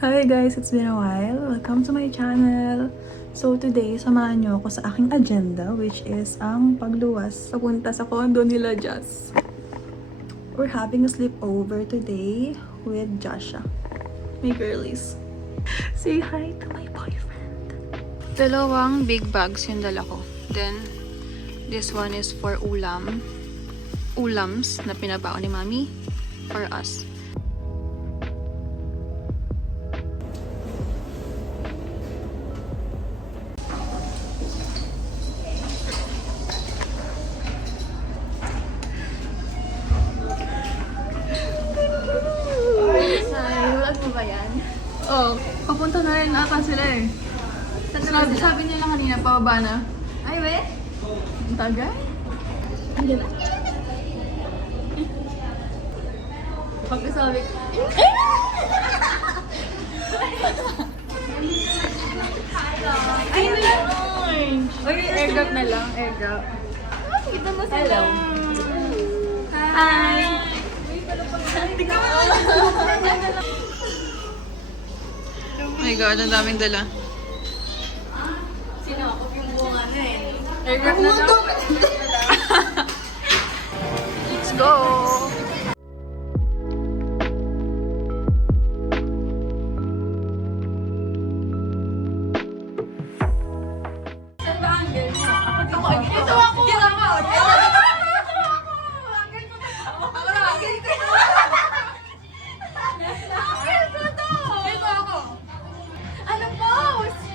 Hi guys, it's been a while. Welcome to my channel. So today, samahan niyo ako sa aking agenda, which is ang pagluwas papunta sa condo nila Jazz. We're having a sleepover today with Joshua, my girlies. Say hi to my boyfriend. Dalawang big bags yung dala ko. Then, this one is for ulams na pinabaon ni Mami for us. Oh, papunta na rin ata sila eh. Sabi nila kanina, pababa na. Ay, we? Ang tagal? Hindi ba? Pagkasabi ko. Ay, ano lang? Uy, airdrop na lang. Airdrop. Kita mo sila. Hello. Hi! Oh my God, ang daming dala. Sinakop yung bunga na eh. Airdrop na lang. Let's go! Saan ba ang girl mo? Ako, Ito ako! Ito ako! Anong pose?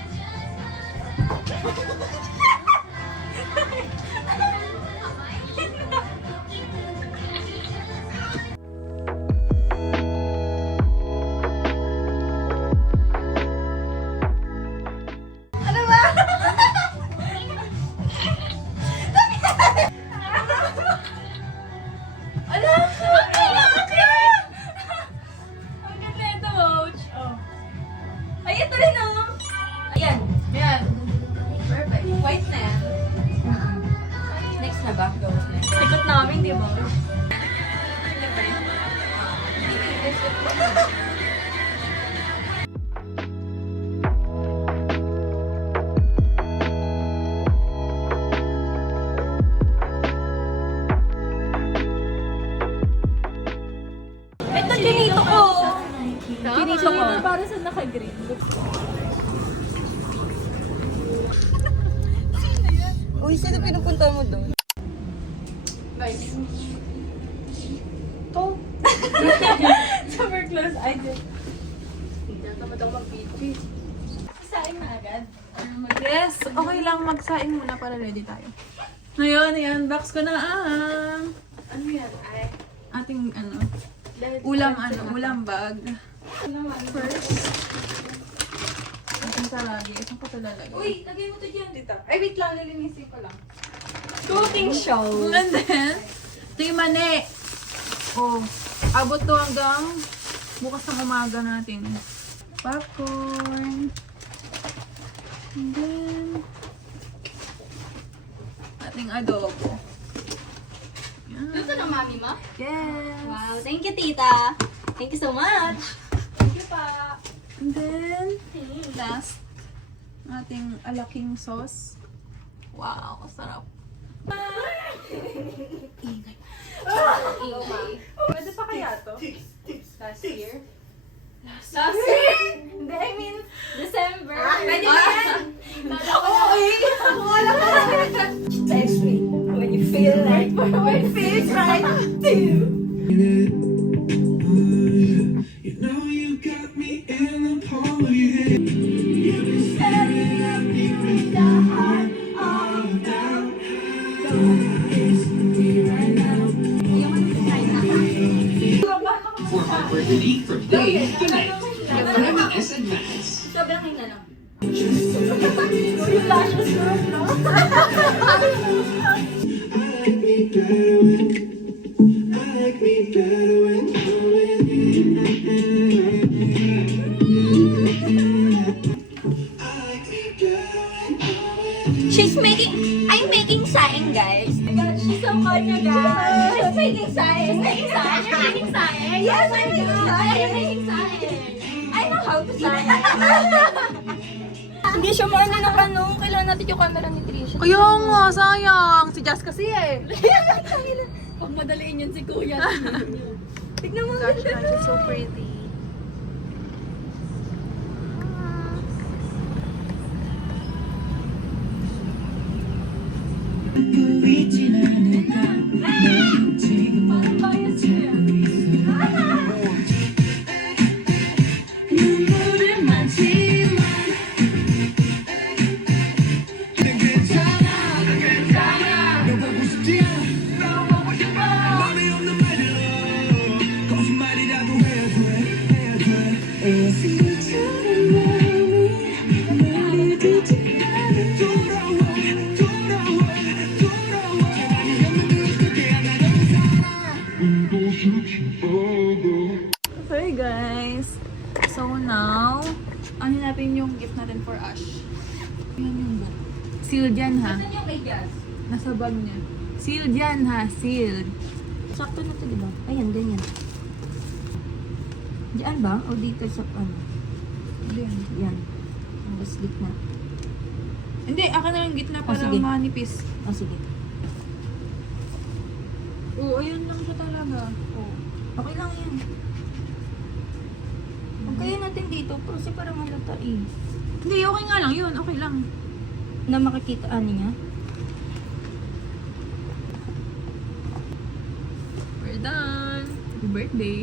Ano ba? Ala! Ang ganda ito, Ouch. Oh. Ay, ito rin, oh. Ayan. Yan. Perfect. White na yan. Next na ba? Go. Tikot namin, di ba? Ito, kinito ko. Kinito ko. Para sa naka-green. Uy, sino pinupunta mo doon? Guys. Super close. I did. Tamad ako mag-video. Saing na agad. Yes, okay lang magsaing muna para ready tayo. Ngayon, i-unbox ko na ang Ano yan? Ay. ating Dahil ulam bag. First, ating saragi. Saan ko ito lalagay? Uy, lagay mo to dyan, tita. Ay, wait lang. Lilinisin ko lang. Cooking show. And then, ito yung mani. Oh, abot to hanggang bukas ng umaga natin. Popcorn. And then, ating adobo. Yan. Luto ng mami mo? Yes. Wow, thank you, tita. Thank you so much. Thank you pa. And then, last, ating alaking sauce. Wow, sarap. Ingay. Pwede pa kaya to? Last year? Last year? Hindi, I mean, December. Pwede ba yan? Wala ka. Text me when you feel like, when it feels right to you. You know you got me in the palm of your hand. You be staring at me with the heart all down. Don't kiss me right now. For hot birthday from day to night. M&S Advance. Sobrang hinanong. I like me better when you're with me. I like me better when you're with me. I'm making saing, guys. Oh my God, she's so funny, guys. She's making saing. Making saing. You're making saing. Yes, I'm making saing. You're making saing. I know how to sign. Hindi siya maano ng ano. Kailangan natin yung camera ni Trisha. Kaya nga, sayang. Si Jazz kasi eh. Pag madaliin yan si Kuya. Tignan mo. Gosh, she's so pretty. reaching 않을까 넌 지금 눈물은 많지만 괜찮아 너 보고 싶지 않아 너 보고 싶어 맘이 없는 말이야 거짓말이라도 해야 돼 스치는 마음이 날 듣지 않아 돌아와 제발이 없는 그 끝에 하나로 살아 보고 싶지 않아 Hey guys! So now, ano natin yung gift natin for Ash? Yun yung book. Sealed yan ha. Saan yung kay Jazz? Nasa bag niya. Sealed yan ha. Sealed. Sakto na to, di ba? Ayan, ganyan. Diyan ba? O dito sa ano? Yan. Yan. Ang baslit na. Hindi, ako na yung gitna para sige. manipis. O, sige. Oo, ayun lang siya talaga. Oo. Okay lang yan. Huwag kaya natin dito, kasi parang halata eh. Hindi, okay nga lang yun. Okay lang. Na makikita niya. We're done. Happy birthday.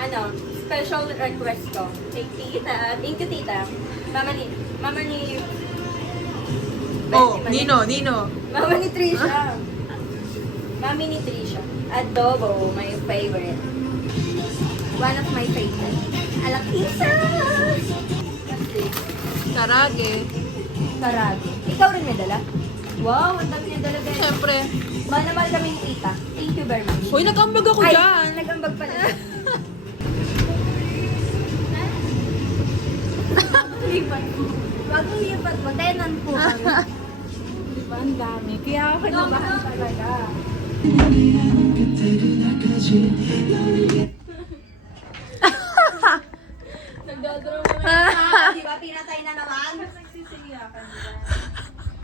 Ano, special request ko. Kay tita. Thank you, tita. Mama ni Oh, Bestie Nino. Mama ni Trisha. Mami ni Trisha. Adobo, my favorite. One of my favorite. Alakisa! What's this? Tarage. Karagi. Ikaw rin may dala? Wow, ang dami niya dala, guys. Siyempre. Mahal na mahal kami ni tita. Thank you very much. Uy, nag-ambag ako Ay, dyan. nag-ambag pala. Wag mo lipat mo. Tenan po kami. Diba, ang dami. Kaya ako kinabahan talaga. Nagdodoro mo na. Di ba? Pinatay na naman. Nagsisiniyakan nila.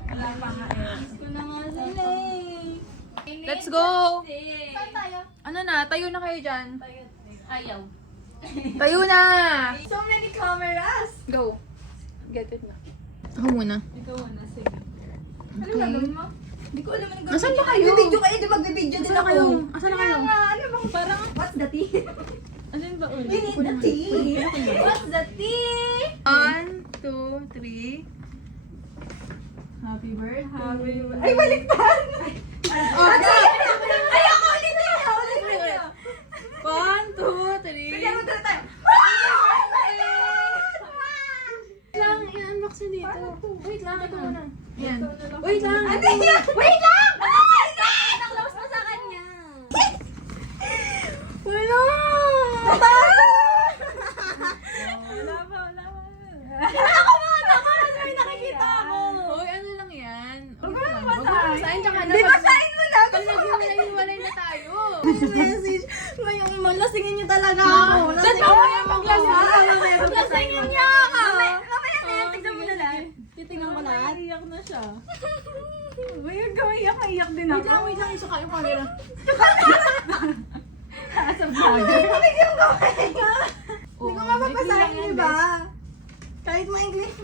Wala pa nga eh. Gusto na nga sila eh. Let's go! Saan tayo? Ano na? Tayo na kayo dyan. Ayaw. Tayo na! So many cameras! Go. Get it na. Ako muna. Ikaw na, sige. Ano Okay. gagawin mo? Hindi ko alam ano Nasaan ba kayo? Bibidyo kayo, di magbibidyo din Asan na ako. kayo? Asan na kayo? Kaya nga, ano bang parang, what's the tea? Ano yun ba ulit? We need the tea. What's the tea? 1, 2, 3. Happy birthday. Ay, baliktad! Oh, ayoko ulit na! Ulit na! 1, 2, 3. Bigyan mo tayo tayo. lang, i-unbox yun dito. Wait lang, ito muna. Yan. Wait lang! Ano yan? Wait lang! Wait lang! Naklaus pa sa kanya. Wala! Wala pa. Ako muna! Para may nakikita ako. Hoy, ano lang yan? Huwag mo lang. nang Huwag mo basahin. basahin, tsaka Di basahin mo na! Pag naghiwalay na tayo. Message. Ngayong malasingin niyo talaga ako. Saan ba kaya maglasing? Lasingin niyo ako. Mamaya na yan. Tignan mo na lang. Titignan ko lahat. Iyak na siya. Huwag ka iyak din Wait lang, isa kayo camera. Asap na. Bakit yung kamay ka? Hindi ko nga mapasahin, di ba? Kahit mo English.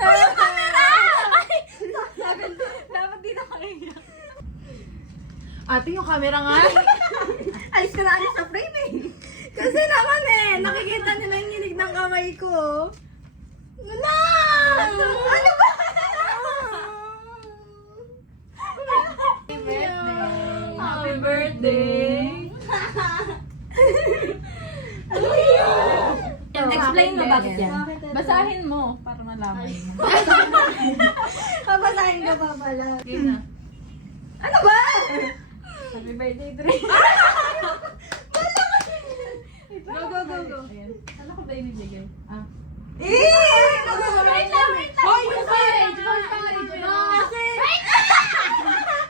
Ay, yung camera! Ay! Dapat di na kaiyak. Ate, yung camera nga. Alis ka na alis sa frame eh. Kasi naman eh, nakikita nila yung nginig ng kamay ko. Wala! Ano ba? Happy birthday. Explain mo bakit yan. Basahin mo para malaman mo. Papasahin ka pa pala. Okay na. Ano ba? Happy birthday, Dre. Go. Ano ko ba ibibigay? Ah. Eh! Wait lang! Hoy, yung courage! Kasi... Wait lang!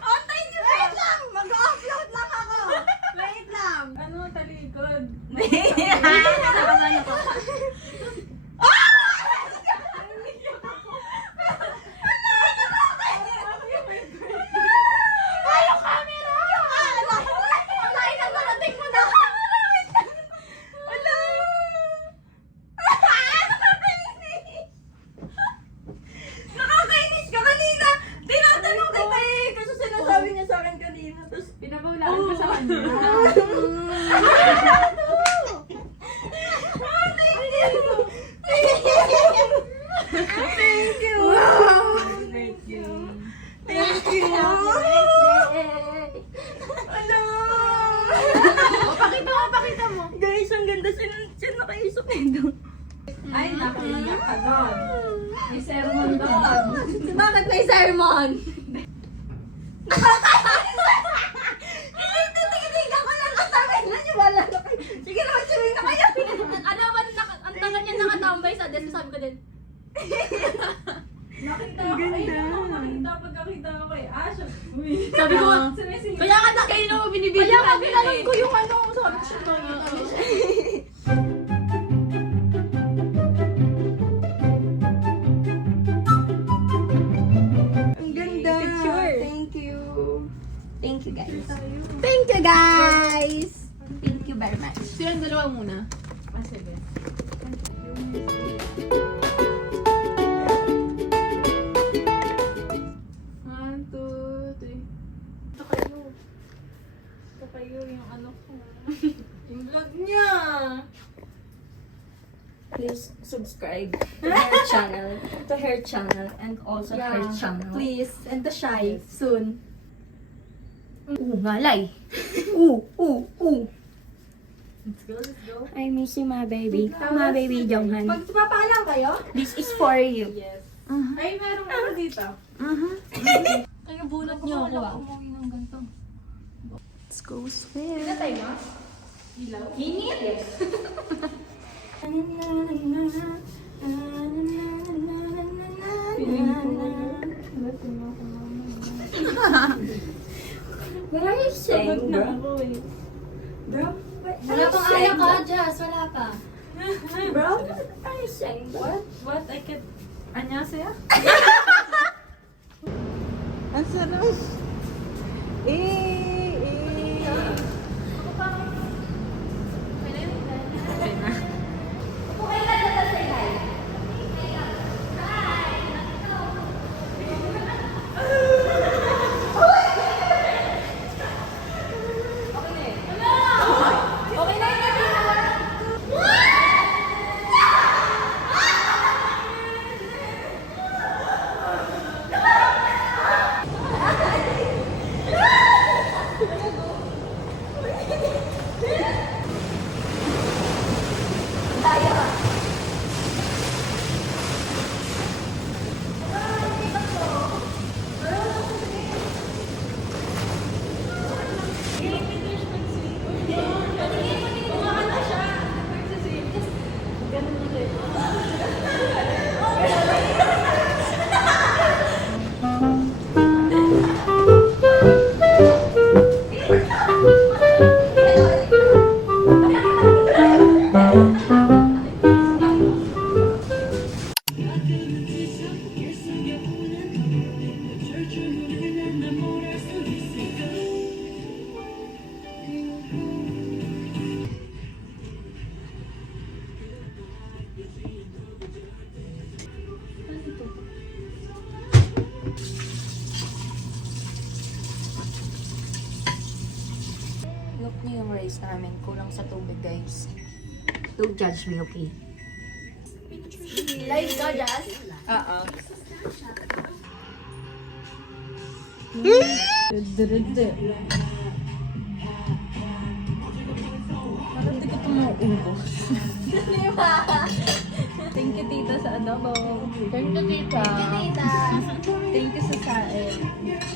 Oh, yan kanina. Tapos, Pinabawalaan ko sa kanya. Thank you! Thank you. Thank you! Ano? Pakita mo. Guys, ang ganda siya nakaisok nito. Ay, nakaiyak ka doon. May sermon doon. Bakit may sermon? Titigilan ko lang kasama na niyo. Wala na kayo. Sige naman, chewing na kayo. Ano ba, ang tagal niya nakatambay sa desk, sabi ko din. Nakita ko. Ay, nakita pagkakita ko kay Ash. Uy. Sabi ko, Sumisingit. kaya ka na kayo naman binibigyan. Kaya ka pinanong ko yung ano, sabi ko siya. Ang ganda. Thank you. Thank you, guys. Thank you, guys. Thank you very much. Silang dalawa muna. Ah, sige. One, two, three. Ito kayo yung ano ko. Yung vlog niya. Please subscribe to her channel, and also her channel. Please, and the shy, soon. Ngalay. Let's go. I miss you, my baby. My baby Jonghan. Magpapaalam kayo? This is for you. Yes. Ay, merong ano dito. Kaya bunot niyo ako ah. Umuwi ng ganito. Let's go swim. Pinatay mo? Ilaw? Init. What are you saying, bro? Bro, what Wala pang ayaw ka, Jazz. Wala pa. Bro, what are you saying, bro? What? I can... Annyeonghaseyo? Ang sarap. Look niyo yung rice namin. Kulang sa tubig, guys. Don't judge me, okay? Live ka, Jazz? Oo. Parang di ko ito mauubos. Thank you, tita, sa adobo. Thank you, tita. Thank you sa sae.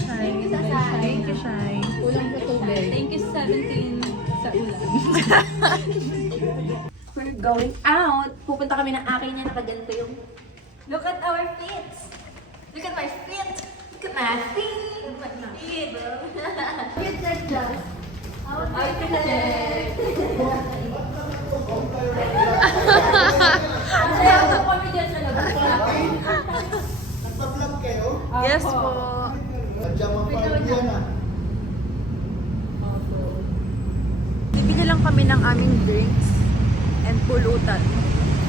Thank you sa sae. Thank you, Shai. Kulang sa tubig. Thank you sa 17 sa ulan. We're going out. Pupunta kami ng akin niya. Nakaganto yung... Look at our feet. Look at my feet. Look at my feet. Look at my feet, bro. Cute like Jazz. Ay, pinag- Kaya ako kami dyan sa labas. Nagpa-vlog kayo? Yes po. Sadyang mapanood yan ah. Bibili lang kami ng aming drinks and pulutan.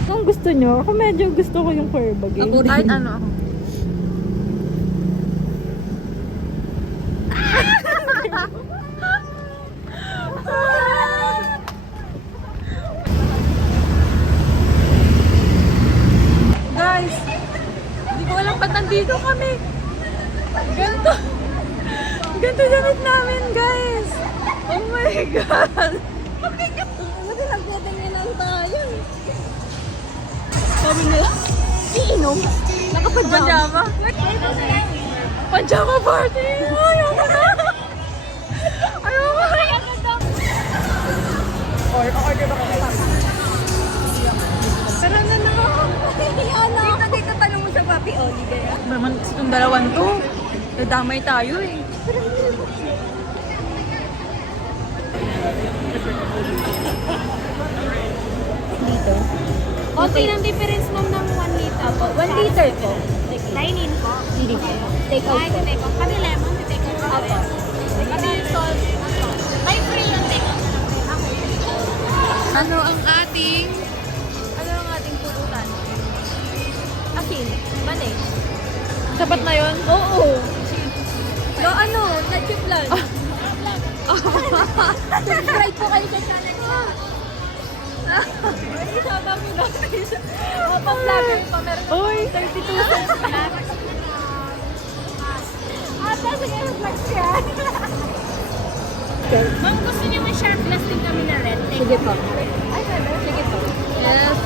Kung gusto nyo, ako medyo gusto ko yung curva game. Kahit ano ako. ito damit namin, guys! Oh my God! Kasi nagdadala lang tayo. Sabi nila, iinom. Pajama? Pajama party! Ayoko na! Ayoko na! Order ba kami? Pero na na! Dito, tanong mo sa Papi Oli, kaya. Naman kasi itong dalawan to. Nadamay tayo eh. Okay lang difference ma'am ng 1 liter. Opo, 1 liter po. Dine-in po. Hindi po. Take out Ay, po. take out. Kami lemon, take out. Opo. Kami salt. May free yung take out. Ano ang ating... Ano ang ating pulutan? Asin. Mani. Sapat na yun? Oo. No, ano? Na-chip lang. Subscribe po kayo sa channel niya. Isama mo na. Pang-vlogger pa. Meron Uy! 32 cents pa lang. Ate, sige, mag-vlog siya. Ma'am, gusto niyo may shot glass din kami na red. Sige po. Ay, sige po. Yes!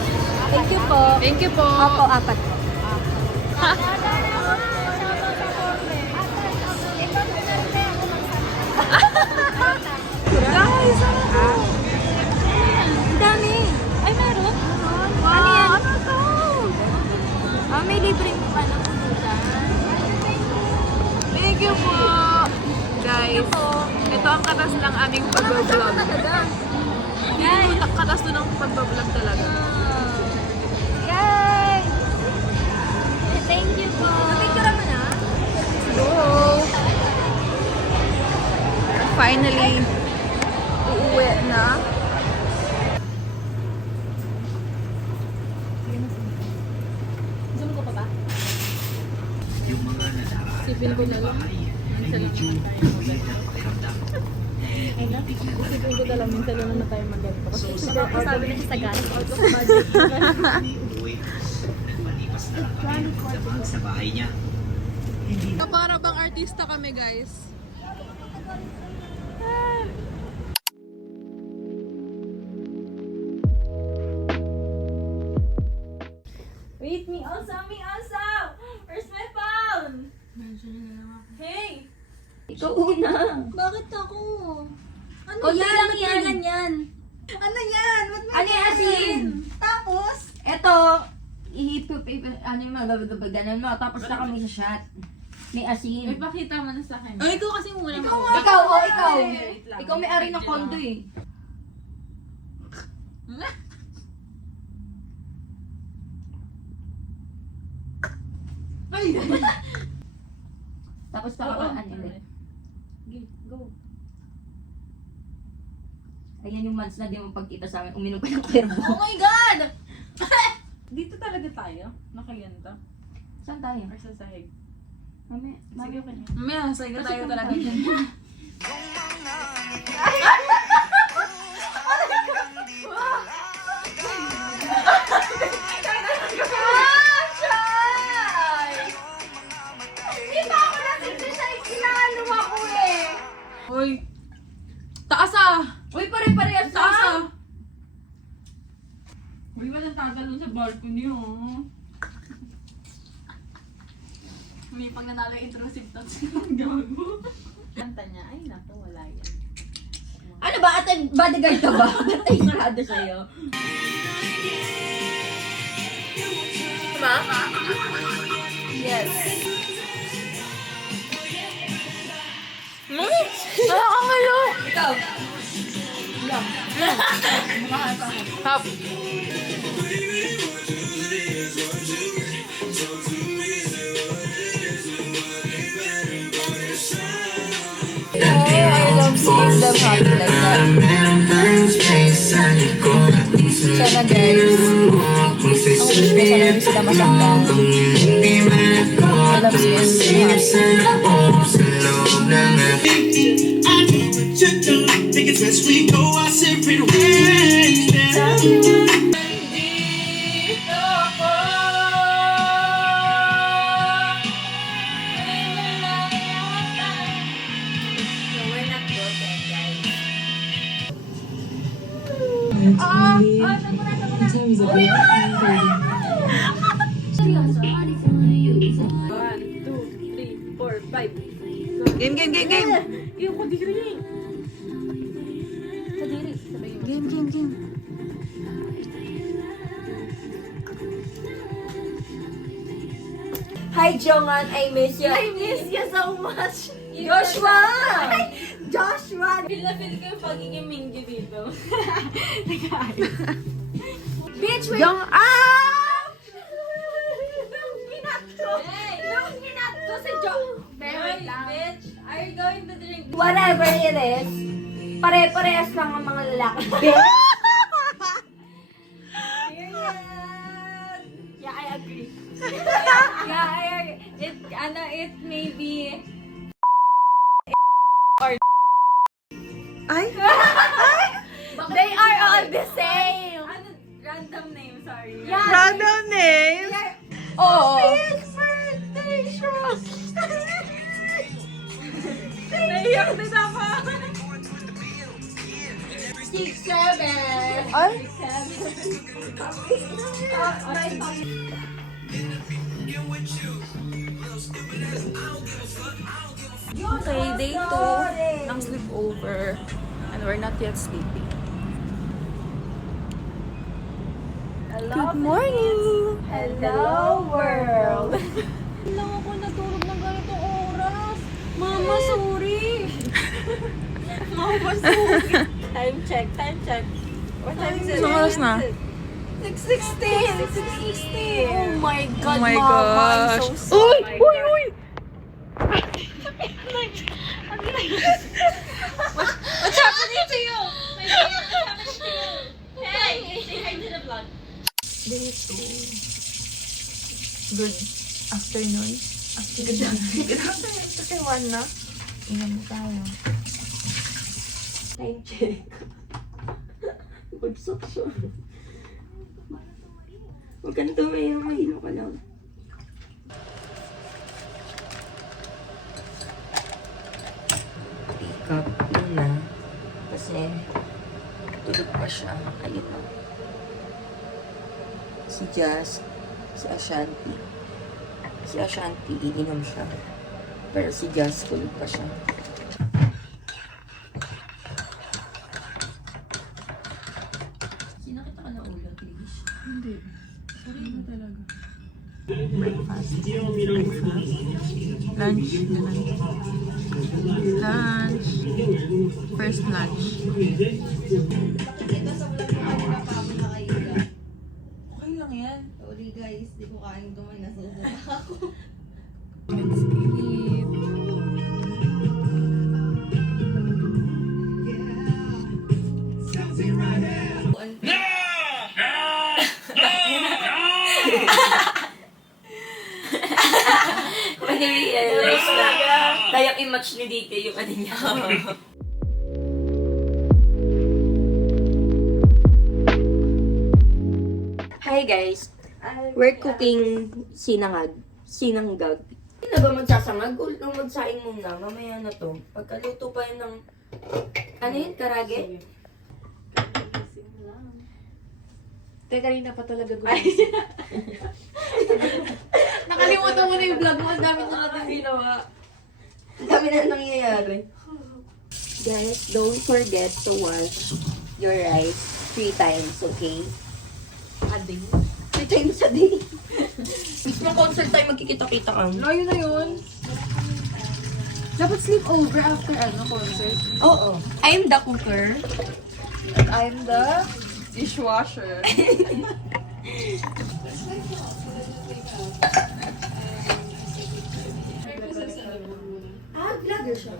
Thank you po. Thank you po! Opo, 4 po. Guys! Ang dami. Ay, meron? Wow! Ano yan? Ano to? May libreng ano, pulutan. Thank you po! Guys, ito ang katas ng aming pag-vlog. Talaga. Guys! Katas to ng pag-vlog talaga. Guys! Thank you po. Napicture mo na? Go! Finally, uuwi na. Zoom ko pa ba? Yung mga nadaraan Sipin ko na lang. Minsan lang naman tayo maganda. Sipin ko na lang. Minsan lang naman tayo maganda. Kasi super out Sabi na siya sa gas. Out of budget. Nagmalipas na lang kami nagdamag sa bahay niya. Para bang artista kami, guys? Wait, me also! Where's my phone? Hey! Ikaw una. Bakit ako? Ano yan? Yan, yan. Ano yan? Ba't may Ano yan, asin? Tapos? Eto, ano yung magagaganan mo, tapos na kami sa shot. May asin. Ipakita mo na sa akin. Ay, ikaw kasi muna Ikaw, ikaw. Ikaw may ari ng kondo eh. Tapos pa ako, ano ulit. Go. Ayan yung months na di mo pagkita sa amin, uminom pa ng Cuervo. Oh my God! Dito talaga tayo? Nakaganto? Saan tayo? Or sa sahig? Mami, Sige, okay na. May sayo tayo talaga dyan. Hindi pa ako nag-exercise, inaano ako eh. Uy! Taas ah! Uy, pare-parehas Taas na. ah! Uy, walang tatalon sa balcony, oh. May pag nanalo yung intrusive thoughts yung gago. Kanta niya, ay naku, wala yan. Ano ba? Ate, bodyguard ka ba? Ba't ay sarado sa'yo? Diba? Yes. Nakakangalo! Ikaw. Hap! I love seeing them happy like that. Sana guys, ang wish ko sana rin sila masaktan. I love seeing them happy. Think it's best we go our separate ways. terms of it. 1, 2, 3, 4, 5. Game, game, game, game! Yung kadiri. Kadiri. Sabay mo. Game, game, game. Hi, Jongan. I miss you. I miss you so much. Joshua! Joshua! Feel na feel ko yung pagiging Mingy dito. Bitch, wait! Yung, Nung ginat ko si Jo... Hey, bitch, are you going to drink? Whatever it is, pare-parehas lang ang mga lalaki. Bitch! Period! Yeah, I agree. Yeah, it may be... Ay! They are all the same! Random name, sorry. Yeah. Random names? Oo. birthday, Sean! Naiyak din ako. 6, 7! Ay! Okay, day 2 ng sleepover. And we're not yet sleeping. Good morning! Hello, world! Lang ako natulog ng ganitong oras. Mama, sorry. Mama, sorry. Time check, time check. What time is it? Anong oras na? 6:16! 6:16! Oh my God, Oh my Mama! gosh! I'm so sorry. Uy! Uy! Uy! What's happening to you? My dear, what's happening to you? Hey, say hi to the vlog. Day 2. Good afternoon. Good afternoon. Kasi 1 na. Ilan na tayo? Time check. Bagsak siya. Huwag kang tumayo, mahilo ka lang. Pick up yun na. Kasi tulog pa siya. Ayun na. Si Jazz, si Ashanti. Si Ashanti, iinom siya. Pero si Jazz, tulog pa siya. Sinakita ka na ulo, please. Hindi. Sorry na talaga. Breakfast. Lunch. Ganun. Lunch. First lunch. Okay lang yan. Sorry guys, di ko kain ito, may nasusunod ako. Let's eat. Realize na kaya i-match ni DK yung ano niya. Hi guys, we're cooking sinangag. Sinanggag. Hindi na ba magsasangag? Nung magsaing muna, mamaya na to. Pagkaluto pa yun ng, ano yun, karage? Teka, kanina pa talaga guys. Nakalimutan mo na yung vlog mo, ang dami na natin ginawa. Ang dami na nangyayari. Guys, don't forget to wash your rice 3 times, okay? A day. 3 times a day. Mga concert tayo magkikita-kita ka. Layo na yun. Dapat sleep over after concert. Oo. I'm the cooker. And I'm the dishwasher. Vlogger siya.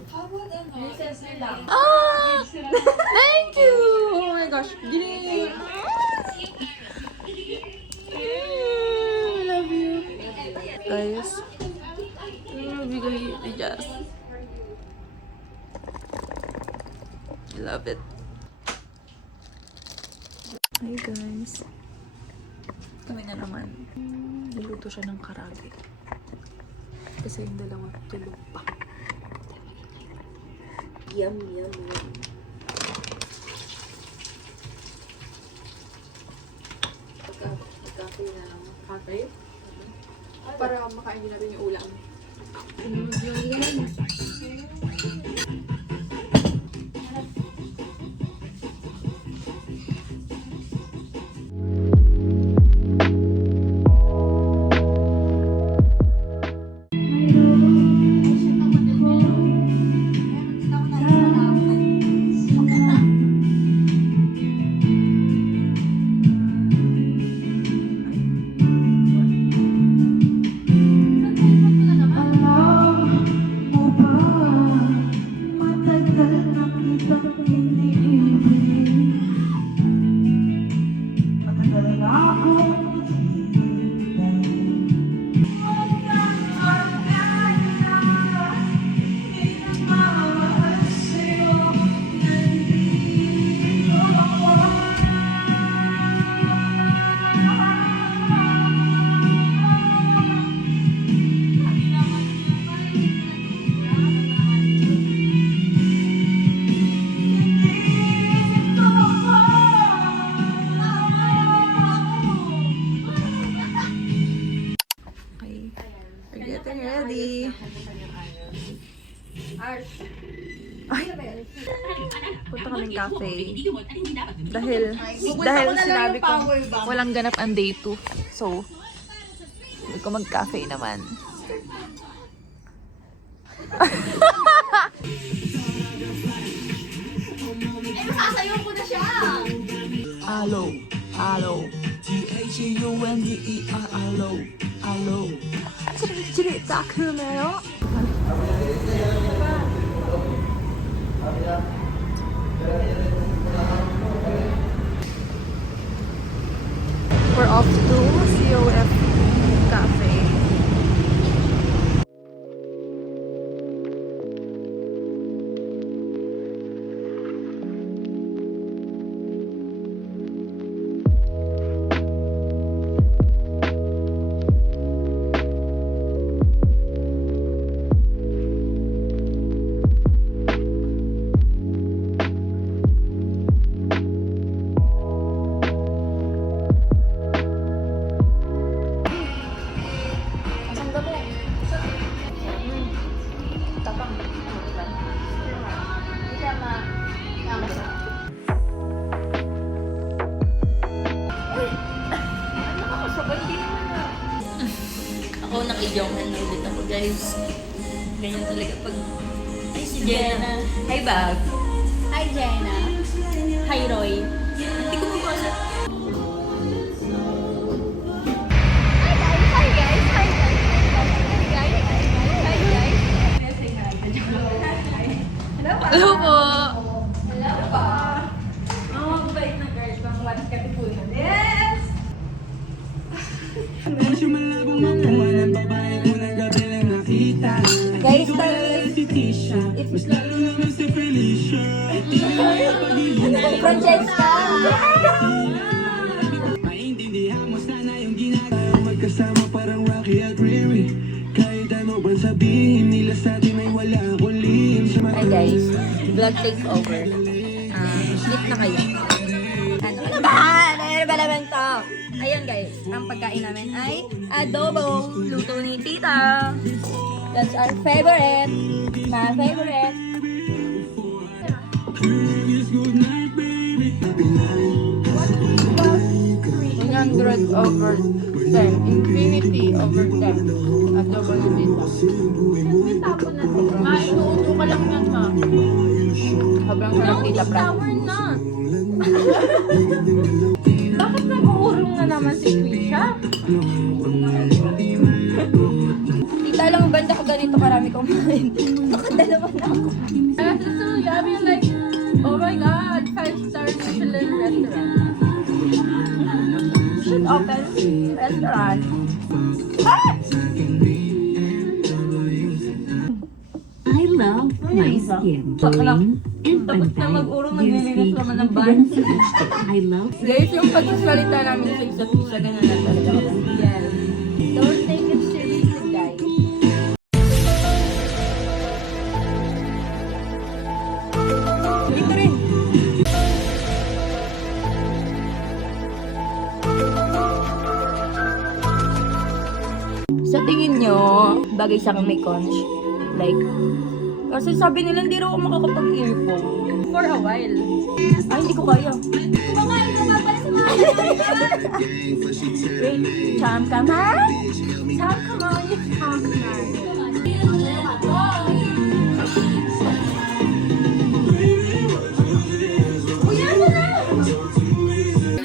Ah! Thank you! Oh my gosh. Yay! I love you. Guys. Bigay ni Jazz. I love it. Hi guys. Kami na naman. Niluto siya ng karage. Kasi yung dalawang tulog pa. Yum, yum, yum. Cafe? Para makain din natin yung ulam. Okay. We're getting ready. Ay! Punta kaming cafe. Dahil sinabi ko walang ganap ang day 2. So, hindi ko mag-cafe naman. Sasayaw ko na siya! Alo. Alo. T-H-U-N-D-E-R. Alo. Alo. Chiri takumeyo. We're off to COF Cafe. Ako nakijonghan na ulit ako, guys. Ganyan talaga pag... Ay, si Jenna. Hi, Bag. Hi, Jenna. Hi, Roy. Hindi ko mabasa. Hello po! Medyo malabong makuha ng babae mo ng gabi lang nakita. Guys, Si Tisha, mas lalo naman si Felicia. Francesca! Maintindihan mo sana yung ginagawa. Magkasama parang Rocky at Riri. Kahit ano bang sabihin nila sa atin ay wala akong lihim sa Hi, guys. Vlog takes over. Sleep na kayo. Ano ba? Ano ba naman to? Ayun, guys. Ang pagkain namin ay adobo. Luto ni Tita. That's our favorite. My favorite. good night, baby. 100 over 10. Infinity over 10. Adobo na dito. Inuuto ka lang yan, ha? Sobrang sarap, Tita Fran. Bakit nag-uurong na naman si Trisha? Tita, alam mo ba, hindi ako ganito karami kumain. Nakadalawa na ako. This is so yummy, like, oh my God, 5-star Michelin restaurant. Should open restaurant. I love my skin glowing and Tapos na mag-urong, maglilinis naman ng ban. I love Guys, yung pagsasalita namin sa isa't isa, ganun na talaga. Yes. Don't take it seriously, guys. Dito rin. lagi siyang may conch. Like, kasi sabi nila hindi raw ako makakapag-earphone. For a while. Ay, hindi ko kaya. Kumakain ka ba pala sa mga Wait, Cham, come on? Cham, come on, you Cham, come on.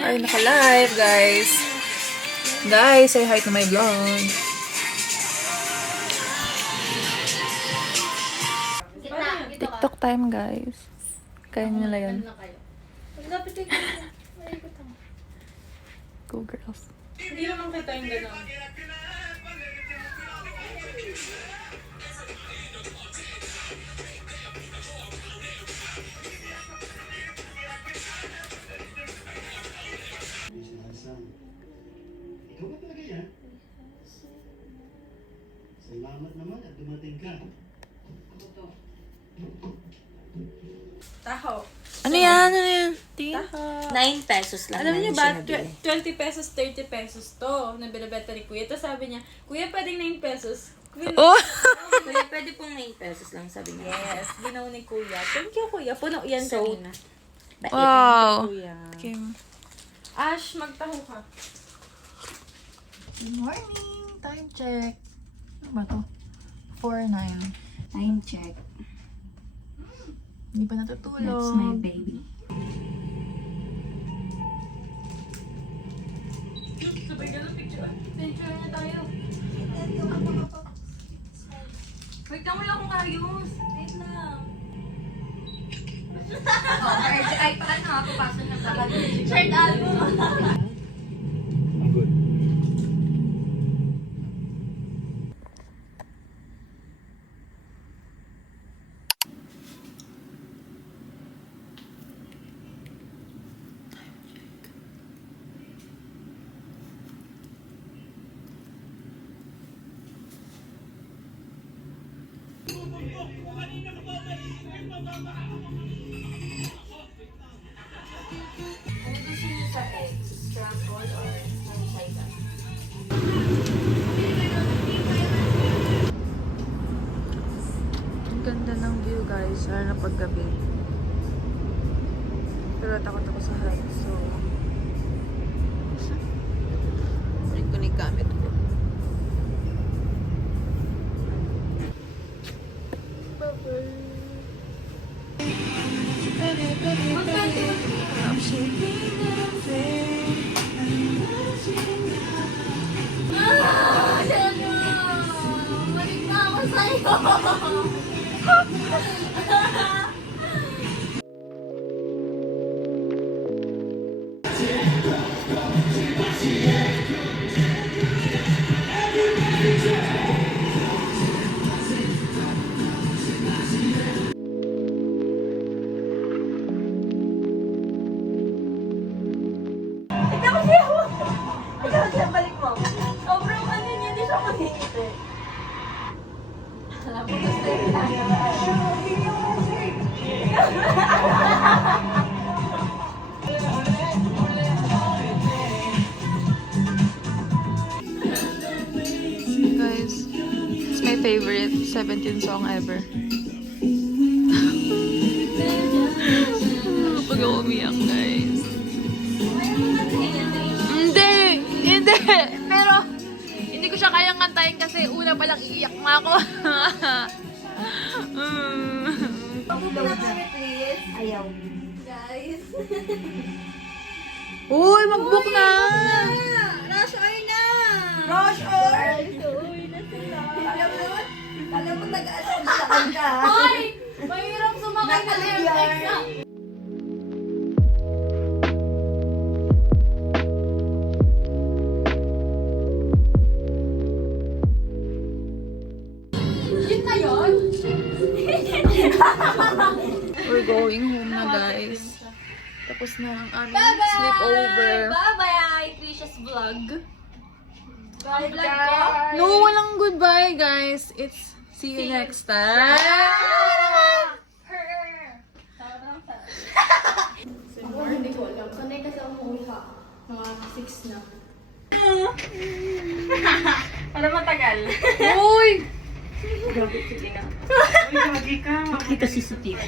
Ay, naka-live, guys. Guys, say hi to my vlog. TikTok time, guys. Kaya nila yun. Go, girls. Hindi naman kita yung gano'n. Ikaw ba talaga yan? Salamat naman at dumating ka. Taho. Ano yan? Ano yan? 9 pesos lang. Alam namin niyo siya ba, nabili. 20 pesos, 30 pesos to na binabenta ni Kuya. Tapos sabi niya, Kuya, pwedeng 9 pesos. Oh! Kuya, pwede pong 9 pesos lang, sabi niya. Yes, ginaw ni Kuya. Thank you, Kuya. Puno yan So, kanina. Wow! Kuya. Kim. Ash, magtaho ka. Good morning! Time check. Ano ba to? 4:09. Time check. Hindi pa natutulog. That's my baby. Sabay ganun, picture. Picture na tayo. Wait lang, wala akong ayos. Wait lang. Ay, paano ako pasok na pala? Shirt album. I'm good. Ano gusto niyo sa eggs? Scrambled or inside out? Ang ganda ng view, guys. Lalo na paggabi. Pero takot ako sa height, so... Balik ko na yung gamit ko. I'm shaping everything. Balik na ako sa'yo. Sobrang ano niya, hindi siya mahingiti. Alam mo, gusto niya. Guys, it's my favorite 17 song ever. Pag ako umiyak, guys. Hindi! Pero, hindi ko siya kayang kantahin kasi una palang iiyak na ako. Ayaw. Guys. Uy, mag-book na! Rush hour na! Rush hour! Uy, na sila. Alam mo, nag-aasahan ka. Hoy! Mahirap sumakay na airtex na. Yun na yun? We're going home na, guys. Tapos na ang aming sleepover. Bye-bye! Tricia's vlog. Bye, vlog ko. No, walang goodbye, guys. It's see you next time. Hindi ko alam. Sanay kasi ako umuha. Mga 6 na. Para matagal. Uy! Gabi, sige na. Makita si Steve.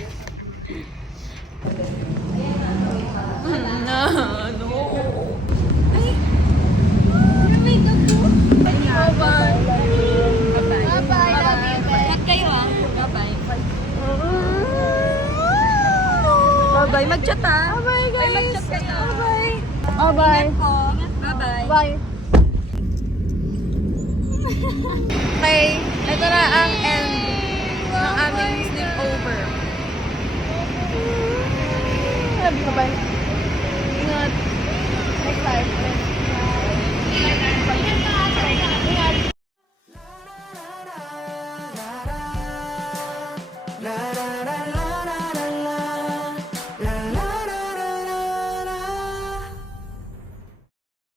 Bye-bye. Mag-chat ah. Bye-bye guys. Mag-chat kayo. Bye-bye. Bye-bye. Bye-bye. Bye. Okay, ito na ang end ng aming sleepover. Sabi ko bye.